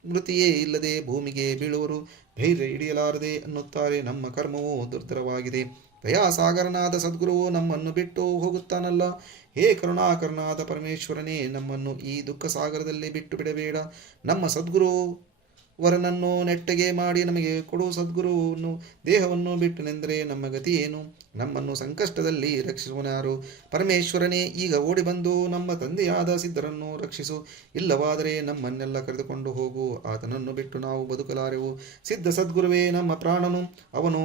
ಸ್ಮೃತಿಯೇ ಇಲ್ಲದೆ ಭೂಮಿಗೆ ಬೀಳುವರು. ಧೈರ್ಯ ಹಿಡಿಯಲಾರದೆ ಅನ್ನುತ್ತಾರೆ, ನಮ್ಮ ಕರ್ಮವು ದುರ್ಧರವಾಗಿದೆ. ದಯಾಸಾಗರನಾದ ಸದ್ಗುರುವು ನಮ್ಮನ್ನು ಬಿಟ್ಟು ಹೋಗುತ್ತಾನಲ್ಲ. ಹೇ ಕರುಣಾಕರನಾದ ಪರಮೇಶ್ವರನೇ, ನಮ್ಮನ್ನು ಈ ದುಃಖ ಸಾಗರದಲ್ಲಿ ಬಿಟ್ಟು ಬಿಡಬೇಡ. ನಮ್ಮ ಸದ್ಗುರು ವರನನ್ನು ನೆಟ್ಟಗೆ ಮಾಡಿ ನಮಗೆ ಕೊಡು. ಸದ್ಗುರುವನ್ನು ದೇಹವನ್ನು ಬಿಟ್ಟನೆಂದರೆ ನಮ್ಮ ಗತಿ ಏನು? ನಮ್ಮನ್ನು ಸಂಕಷ್ಟದಲ್ಲಿ ರಕ್ಷಿಸುವನಾರು? ಪರಮೇಶ್ವರನೇ, ಈಗ ಓಡಿ ಬಂದು ನಮ್ಮ ತಂದೆಯಾದ ಸಿದ್ಧರನ್ನು ರಕ್ಷಿಸು. ಇಲ್ಲವಾದರೆ ನಮ್ಮನ್ನೆಲ್ಲ ಕರೆದುಕೊಂಡು ಹೋಗು. ಆತನನ್ನು ಬಿಟ್ಟು ನಾವು ಬದುಕಲಾರೆವು. ಸಿದ್ಧ ಸದ್ಗುರುವೇ ನಮ್ಮ ಪ್ರಾಣನು. ಅವನು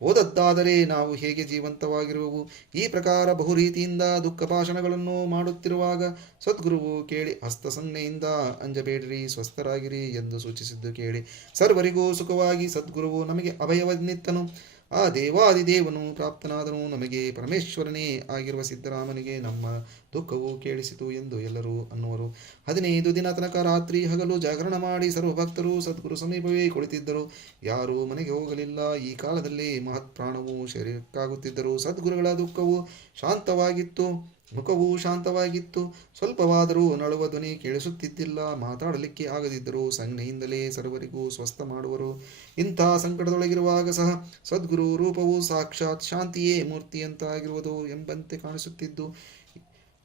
ಓದದ್ದಾದರೆ ನಾವು ಹೇಗೆ ಜೀವಂತವಾಗಿರುವೆವು? ಈ ಪ್ರಕಾರ ಬಹು ರೀತಿಯಿಂದ ದುಃಖ ಭಾಷಣಗಳನ್ನು ಮಾಡುತ್ತಿರುವಾಗ ಸದ್ಗುರುವು ಕೇಳಿ ಹಸ್ತಸನ್ನೆಯಿಂದ ಅಂಜಬೇಡಿರಿ, ಸ್ವಸ್ಥರಾಗಿರಿ ಎಂದು ಸೂಚಿಸಿದ್ದು ಕೇಳಿ ಸರ್ವರಿಗೂ ಸುಖವಾಗಿ ಸದ್ಗುರುವು ನಮಗೆ ಅಭಯವನ್ನಿತ್ತನು. ಆ ದೇವಾದಿದೇವನು ಪ್ರಾಪ್ತನಾದನು. ನಮಗೆ ಪರಮೇಶ್ವರನೇ ಆಗಿರುವ ಸಿದ್ದರಾಮನಿಗೆ ನಮ್ಮ ದುಃಖವು ಕೇಳಿಸಿತು ಎಂದು ಎಲ್ಲರೂ ಅನ್ನುವರು. 15 ದಿನ ತನಕ ರಾತ್ರಿ ಹಗಲು ಜಾಗರಣ ಮಾಡಿ ಸರ್ವಭಕ್ತರು ಸದ್ಗುರು ಸಮೀಪವೇ ಕುಳಿತಿದ್ದರು. ಯಾರೂ ಮನೆಗೆ ಹೋಗಲಿಲ್ಲ. ಈ ಕಾಲದಲ್ಲಿ ಮಹತ್ಪ್ರಾಣವು ಶರೀರಕ್ಕಾಗುತ್ತಿದ್ದರು. ಸದ್ಗುರುಗಳ ದುಃಖವು ಶಾಂತವಾಗಿತ್ತು, ಮುಖವು ಶಾಂತವಾಗಿತ್ತು. ಸ್ವಲ್ಪವಾದರೂ ನಳುವ ಧ್ವನಿ ಕೇಳಿಸುತ್ತಿದ್ದಿಲ್ಲ. ಮಾತಾಡಲಿಕ್ಕೆ ಆಗದಿದ್ದರೂ ಸಂಜ್ಞೆಯಿಂದಲೇ ಸರ್ವರಿಗೂ ಸ್ವಸ್ಥ ಮಾಡುವರು. ಇಂಥ ಸಂಕಟದೊಳಗಿರುವಾಗ ಸಹ ಸದ್ಗುರು ರೂಪವು ಸಾಕ್ಷಾತ್ ಶಾಂತಿಯೇ ಮೂರ್ತಿಯಂತಾಗಿರುವುದು ಎಂಬಂತೆ ಕಾಣಿಸುತ್ತಿದ್ದು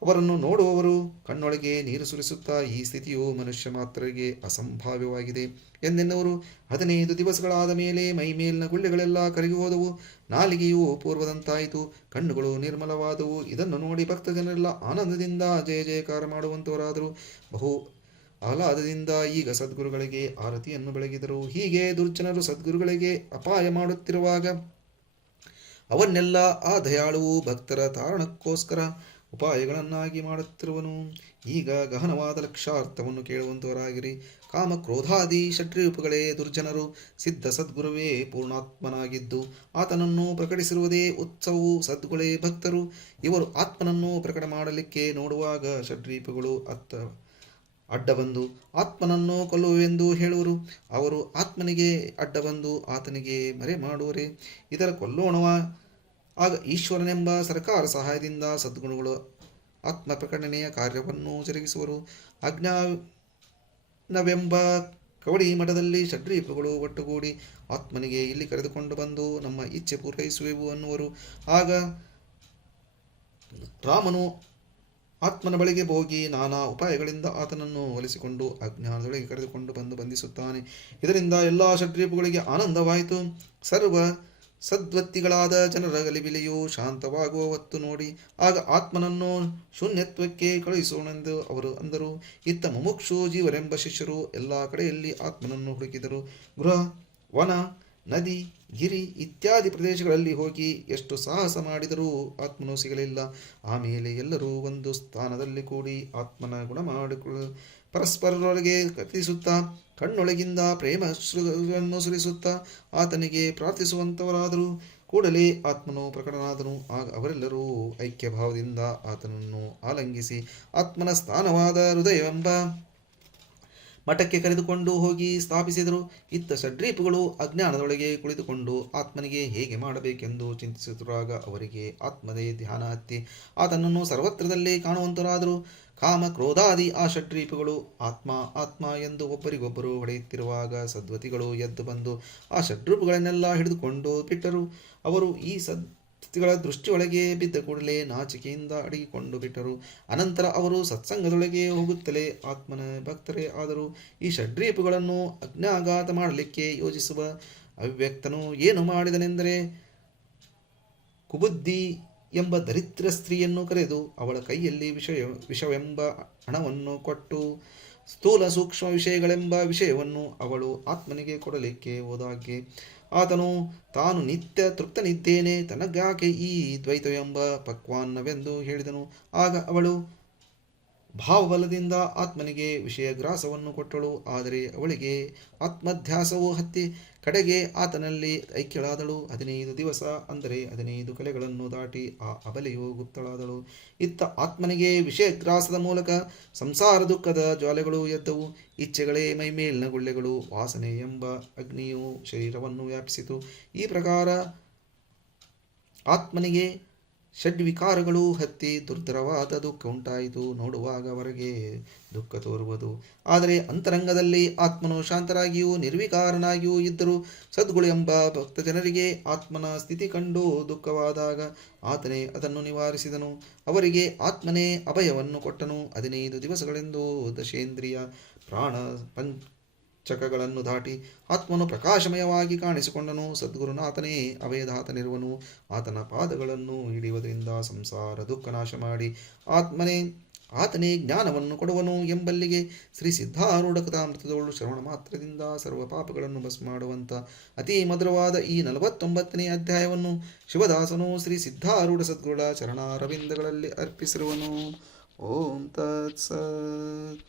ಅವರನ್ನು ನೋಡುವವರು ಕಣ್ಣೊಳಗೆ ನೀರು ಸುರಿಸುತ್ತಾ ಈ ಸ್ಥಿತಿಯು ಮನುಷ್ಯ ಮಾತ್ರರಿಗೆ ಅಸಂಭಾವ್ಯವಾಗಿದೆ ಎಂದೆನ್ನುವರು. 15 ದಿವಸಗಳಾದ ಮೇಲೆ ಮೈ ಮೇಲಿನ ಗುಳ್ಳೆಗಳೆಲ್ಲ ಕರಗಿ ಹೋದವು. ನಾಲಿಗೆಯು ಪೂರ್ವದಂತಾಯಿತು. ಕಣ್ಣುಗಳು ನಿರ್ಮಲವಾದವು. ಇದನ್ನು ನೋಡಿ ಭಕ್ತಜನರೆಲ್ಲ ಆನಂದದಿಂದ ಜಯ ಜಯಕಾರ ಮಾಡುವಂತವರಾದರು. ಬಹು ಆಹ್ಲಾದದಿಂದ ಈಗ ಸದ್ಗುರುಗಳಿಗೆ ಆರತಿಯನ್ನು ಬೆಳಗಿದರು. ಹೀಗೆ ದುರ್ಜನರು ಸದ್ಗುರುಗಳಿಗೆ ಅಪಾಯ ಮಾಡುತ್ತಿರುವಾಗ ಅವನ್ನೆಲ್ಲ ಆ ದಯಾಳುವು ಭಕ್ತರ ತಾರಣಕ್ಕೋಸ್ಕರ ಉಪಾಯಗಳನ್ನಾಗಿ ಮಾಡುತ್ತಿರುವನು. ಈಗ ಗಹನವಾದ ಲಕ್ಷ್ಯಾರ್ಥವನ್ನು ಕೇಳುವಂತವರಾಗಿರಿ. ಕಾಮ ಕ್ರೋಧಾದಿ ಷಡ್ರೂಪಗಳೇ ದುರ್ಜನರು. ಸಿದ್ಧ ಸದ್ಗುರುವೇ ಪೂರ್ಣಾತ್ಮನಾಗಿದ್ದು ಆತನನ್ನು ಪ್ರಕಟಿಸಿರುವುದೇ ಉತ್ಸವವು ಸದ್ಗುಳೇ ಭಕ್ತರು. ಇವರು ಆತ್ಮನನ್ನು ಪ್ರಕಟ ಮಾಡಲಿಕ್ಕೆ ನೋಡುವಾಗ ಷಡ್ರೀಪಗಳು ಅಡ್ಡ ಬಂದು ಆತ್ಮನನ್ನು ಕೊಲ್ಲುವೆಂದು ಹೇಳುವರು. ಅವರು ಆತ್ಮನಿಗೆ ಅಡ್ಡ ಬಂದು ಆತನಿಗೆ ಮರೆ ಮಾಡುವರೆ. ಇದರ ಕೊಲ್ಲೋಣವ? ಆಗ ಈಶ್ವರನೆಂಬ ಸರ್ಕಾರ ಸಹಾಯದಿಂದ ಸದ್ಗುಣಗಳು ಆತ್ಮ ಪ್ರಕಟಣೆಯ ಕಾರ್ಯವನ್ನು ಜರುಗಿಸುವರು. ಅಜ್ಞಾನವೆಂಬ ಕವಡಿ ಮಠದಲ್ಲಿ ಷಡ್ರೀಪಗಳು ಒಟ್ಟುಗೂಡಿ ಆತ್ಮನಿಗೆ ಇಲ್ಲಿ ಕರೆದುಕೊಂಡು ಬಂದು ನಮ್ಮ ಇಚ್ಛೆ ಪೂರೈಸುವೆವು ಅನ್ನುವರು. ಆಗ ರಾಮನು ಆತ್ಮನ ಬಳಿಗೆ ಹೋಗಿ ನಾನಾ ಉಪಾಯಗಳಿಂದ ಆತನನ್ನು ಒಲಿಸಿಕೊಂಡು ಅಜ್ಞಾನದೊಳಗೆ ಕರೆದುಕೊಂಡು ಬಂದು ಬಂಧಿಸುತ್ತಾನೆ. ಇದರಿಂದ ಎಲ್ಲ ಷಡ್ರೀಪಗಳಿಗೆ ಆನಂದವಾಯಿತು. ಸರ್ವ ಸದ್ವತ್ತಿಗಳಾದ ಜನರ ಗಲಿಬಿಲಿಯು ಶಾಂತವಾಗುವ ಹೊತ್ತು ನೋಡಿ ಆಗ ಆತ್ಮನನ್ನು ಶೂನ್ಯತ್ವಕ್ಕೆ ಕಳುಹಿಸೋಣೆಂದು ಅವರು ಅಂದರು. ಇತ್ತ ಮುಮುಕ್ಷು ಜೀವರೆಂಬ ಶಿಷ್ಯರು ಎಲ್ಲ ಕಡೆಯಲ್ಲಿ ಆತ್ಮನನ್ನು ಹುಡುಕಿದರು. ಗೃಹ, ವನ, ನದಿ, ಗಿರಿ ಇತ್ಯಾದಿ ಪ್ರದೇಶಗಳಲ್ಲಿ ಹೋಗಿ ಎಷ್ಟು ಸಾಹಸ ಮಾಡಿದರೂ ಆತ್ಮನು ಸಿಗಲಿಲ್ಲ. ಆಮೇಲೆ ಎಲ್ಲರೂ ಒಂದು ಸ್ಥಾನದಲ್ಲಿ ಕೂಡಿ ಆತ್ಮನ ಗುಣ ಪರಸ್ಪರರೊಳಗೆ ಕಥಿಸುತ್ತಾ ಕಣ್ಣೊಳಗಿಂದ ಪ್ರೇಮವನ್ನು ಸುರಿಸುತ್ತಾ ಆತನಿಗೆ ಪ್ರಾರ್ಥಿಸುವಂಥವರಾದರು. ಕೂಡಲೇ ಆತ್ಮನು ಪ್ರಕಟನಾದನು. ಆಗ ಅವರೆಲ್ಲರೂ ಐಕ್ಯ ಭಾವದಿಂದ ಆತನನ್ನು ಆಲಂಗಿಸಿ ಆತ್ಮನ ಸ್ಥಾನವಾದ ಹೃದಯವೆಂಬ ಮಠಕ್ಕೆ ಕರೆದುಕೊಂಡು ಹೋಗಿ ಸ್ಥಾಪಿಸಿದರು. ಇತ್ತ ಷಡ್ರೀಪುಗಳು ಅಜ್ಞಾನದೊಳಗೆ ಕುಳಿತುಕೊಂಡು ಆತ್ಮನಿಗೆ ಹೇಗೆ ಮಾಡಬೇಕೆಂದು ಚಿಂತಿಸುತ್ತಿರುವಾಗ ಅವರಿಗೆ ಆತ್ಮದೇ ಧ್ಯಾನ ಹತ್ತಿ ಆತನನ್ನು ಸರ್ವತ್ರದಲ್ಲೇ ಕಾಣುವಂತರಾದರು. ಕಾಮ ಕ್ರೋಧಾದಿ ಆ ಷಡ್ರೀಪುಗಳು ಆತ್ಮ ಆತ್ಮ ಎಂದು ಒಬ್ಬರಿಗೊಬ್ಬರು ಹೊಡೆಯುತ್ತಿರುವಾಗ ಸದ್ವತಿಗಳು ಎದ್ದು ಬಂದು ಆ ಷಡ್ರೂಪಗಳನ್ನೆಲ್ಲ ಹಿಡಿದುಕೊಂಡು ಬಿಟ್ಟರು. ಅವರು ಈ ಸದ್ವತಿಗಳ ದೃಷ್ಟಿಯೊಳಗೆ ಬಿದ್ದ ಕೂಡಲೇ ನಾಚಿಕೆಯಿಂದ ಅಡಗಿಕೊಂಡು ಬಿಟ್ಟರು. ಅನಂತರ ಅವರು ಸತ್ಸಂಗದೊಳಗೆ ಹೋಗುತ್ತಲೇ ಆತ್ಮನ ಭಕ್ತರೇ ಆದರು. ಈ ಷಡ್ರೀಪುಗಳನ್ನು ಅಜ್ಞಾಘಾತ ಮಾಡಲಿಕ್ಕೆ ಯೋಜಿಸುವ ಅವ್ಯಕ್ತನು ಏನು ಮಾಡಿದನೆಂದರೆ, ಕುಬುದ್ಧಿ ಎಂಬ ದರಿದ್ರ ಸ್ತ್ರೀಯನ್ನು ಕರೆದು ಅವಳ ಕೈಯಲ್ಲಿ ವಿಷವೆಂಬ ಹಣವನ್ನು ಕೊಟ್ಟು ಸ್ಥೂಲ ಸೂಕ್ಷ್ಮ ವಿಷಯಗಳೆಂಬ ವಿಷಯವನ್ನು ಅವಳು ಆತ್ಮನಿಗೆ ಕೊಡಲಿಕ್ಕೆ ಹೋದಾಗೆ ಆತನು ತಾನು ನಿತ್ಯ ತೃಪ್ತನಿದ್ದೇನೆ, ತನಗ್ಯಾಕೆ ಈ ದ್ವೈತವೆಂಬ ಪಕ್ವಾನ್ನವೆಂದು ಹೇಳಿದನು. ಆಗ ಅವಳು ಭಾವಬಲದಿಂದ ಆತ್ಮನಿಗೆ ವಿಷಯಗ್ರಾಸವನ್ನು ಕೊಟ್ಟಳು. ಆದರೆ ಅವಳಿಗೆ ಆತ್ಮಧ್ಯಾಸವು ಹತ್ತಿ ಕಡೆಗೆ ಆತನಲ್ಲಿ ಐಕ್ಯಳಾದಳು. 15 ದಿವಸ ಅಂದರೆ 15 ಕಲೆಗಳನ್ನು ದಾಟಿ ಆ ಅಬಲೆಯು ಗುಪ್ತಳಾದಳು. ಇತ್ತ ಆತ್ಮನಿಗೆ ವಿಷಯಗ್ರಾಸದ ಮೂಲಕ ಸಂಸಾರ ದುಃಖದ ಜ್ವಾಲೆಗಳು ಎದ್ದವು. ಇಚ್ಛೆಗಳೇ ಮೈಮೇಲಿನ ಗುಳ್ಳೆಗಳು. ವಾಸನೆ ಎಂಬ ಅಗ್ನಿಯು ಶರೀರವನ್ನು ವ್ಯಾಪಿಸಿತು. ಈ ಪ್ರಕಾರ ಆತ್ಮನಿಗೆ ಷಡ್ವಿಕಾರಗಳು ಹತ್ತಿ ದುರ್ಧರವಾದ ದುಃಖ ಉಂಟಾಯಿತು. ನೋಡುವಾಗ ಹೊರಗೆ ದುಃಖ ತೋರುವುದು, ಆದರೆ ಅಂತರಂಗದಲ್ಲಿ ಆತ್ಮನು ಶಾಂತರಾಗಿಯೂ ನಿರ್ವಿಕಾರನಾಗಿಯೂ ಇದ್ದರು. ಸದ್ಗುಳು ಎಂಬ ಭಕ್ತ ಜನರಿಗೆ ಆತ್ಮನ ಸ್ಥಿತಿ ಕಂಡು ದುಃಖವಾದಾಗ ಆತನೇ ಅದನ್ನು ನಿವಾರಿಸಿದನು. ಅವರಿಗೆ ಆತ್ಮನೇ ಅಭಯವನ್ನು ಕೊಟ್ಟನು. 15 ದಿವಸಗಳೆಂದು ದಶೇಂದ್ರಿಯ ಪ್ರಾಣ ಚಕಗಳನ್ನು ದಾಟಿ ಆತ್ಮನು ಪ್ರಕಾಶಮಯವಾಗಿ ಕಾಣಿಸಿಕೊಂಡನು. ಸದ್ಗುರುನಾಥನೇ ಅಭಯದಾತನಿರುವನು. ಆತನ ಪಾದಗಳನ್ನು ಹಿಡಿಯುವುದರಿಂದ ಸಂಸಾರ ದುಃಖ ನಾಶ ಮಾಡಿ ಆತನೇ ಜ್ಞಾನವನ್ನು ಕೊಡುವನು ಎಂಬಲ್ಲಿಗೆ ಶ್ರೀ ಸಿದ್ಧಾರೂಢ ಕಥಾಮೃತದವಳು ಶ್ರವಣ ಮಾತ್ರದಿಂದ ಸರ್ವ ಪಾಪಗಳನ್ನು ಭಸ್ಮ ಮಾಡುವಂಥ ಅತಿ ಮಧುರವಾದ ಈ 49ನೇ ಅಧ್ಯಾಯವನ್ನು ಶಿವದಾಸನು ಶ್ರೀ ಸಿದ್ಧಾರೂಢ ಸದ್ಗುರುಳ ಚರಣಾರವಿಂದಗಳಲ್ಲಿ ಅರ್ಪಿಸಿರುವನು. ಓಂ ತತ್ಸತ್.